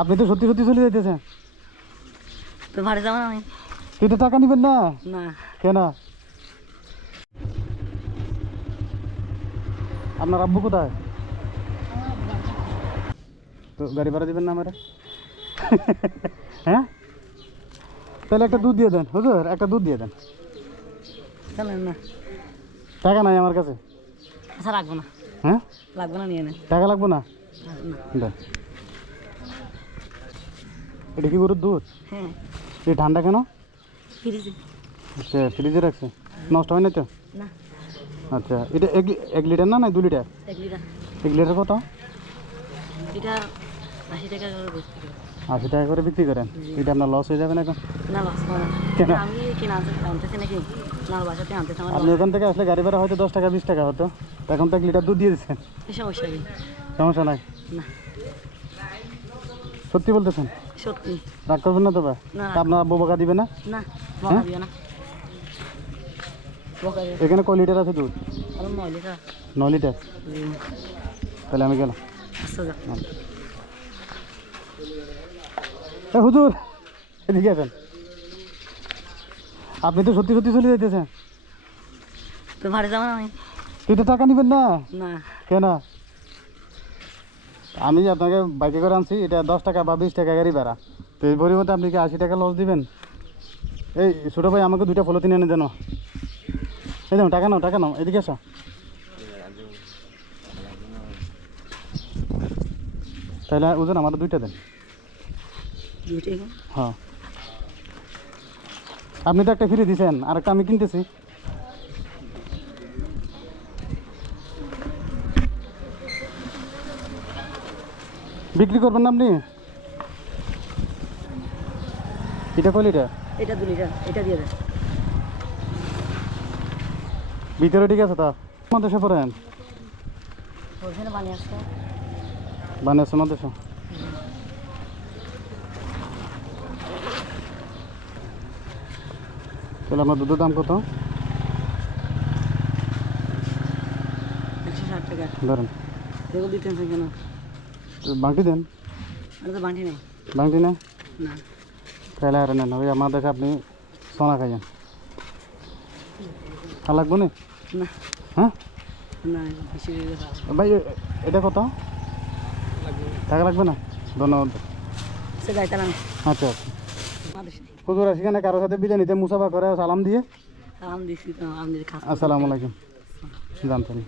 আপনি তো সত্যি সত্যি চলে যাইতেছেন। তো ভাড়া যাব না এটা টাকা নেবেন না? না। কেন? আপনার আব্বু কোথায়? তো গাড়ি ভাড়া দিবেন না আমারে? হ্যাঁ? তাহলে একটা দুধ দিয়ে দেন হুজুর একটা দুধ দিয়ে দেন। চলেন না। টাকা নাই আমার কাছে। আচ্ছা লাগবো না। হ্যাঁ? লাগবো না নিয়ে নেন। টাকা লাগবো না? না। এটা কি গরুর দুধ? হ্যাঁ। এই ঠান্ডা কেন? ফ্রিজে। আচ্ছা ফ্রিজে রাখছে? নষ্ট হয় না তো? না। আচ্ছা এটা এক এক লিটার না না দু লিটার? এক লিটার। এক লিটার কত? এটা আশি টাকা করে হবে। আশি টাকা করে বিক্রি করেন? এটা আপনার লস হয়ে যাবে না এখন? না লস কেন? না আমি কিনা আনতে আনতেছি নাকি? না বাসাতে আনতেছি আপনি ওখান থেকে আসলে গাড়ি ভাড়া হয়তো দশ টাকা বিশ টাকা হতো। এখন তো এক লিটার দুধ দিয়ে দিচ্ছেন। সমস্যা নেই। সমস্যা নাই? না। সত্যি বলতেছেন? সত্যি। রাগ করবেন না। তো ভাই আপনার আব্বু বকা দিবে না? না বকা দিও না। এখানে কয় লিটার আছে দুধ? নয় লিটার তাহলে আমি গেলাম। আচ্ছা এ হুজুর এদিকে আসেন। আপনি তো সত্যি সত্যি চলে যাইতেছেন। তো আমি? এটা টাকা নিবেন না। কেন? আমি যে আপনাকে বাইকে করে আনছি এটা দশ টাকা বা বিশ টাকা গাড়ি ভাড়া। তো এই পরিবর্তে আপনি কি আশি টাকা লস দিবেন? এই ছোটো ভাই আমাকে দুইটা ফলো তিনে এনে দেন। এই দাও টাকা নাও টাকা নাও এদিকে আসো তাহলে ওজন আমার দুইটা দেন। হ্যাঁ। আপনি তো একটা ফ্রি দিছেন আর একটা আমি কিনতেছি। বিক্রি করবেন না আপনি? এটা কয় লিটার? এটা দু লিটার এটা দিয়ে দেন। ভিতরে ঠিক আছে তা। মাদ্রাসা পড়েন? বানিয়েছে মাদ্রাসা? তাহলে আমার দুধের দাম কত? ধরেন। কেন? বাংটি দেন। আর নেই। বাংটি না না। তাহলে আর নেন ওই আমার দেশে আপনি সোনা খাইয়েন। আর লাগবো না? হ্যাঁ? ভাই এটা কত? টাকা লাগবে না? ধন্যবাদ। আচ্ছা আচ্ছা। হুজুর সেখানে কারোর সাথে বিরিয়ানিতে মুসাফা করে সালাম দিয়ে? আসসালামু আলাইকুম। জানতেন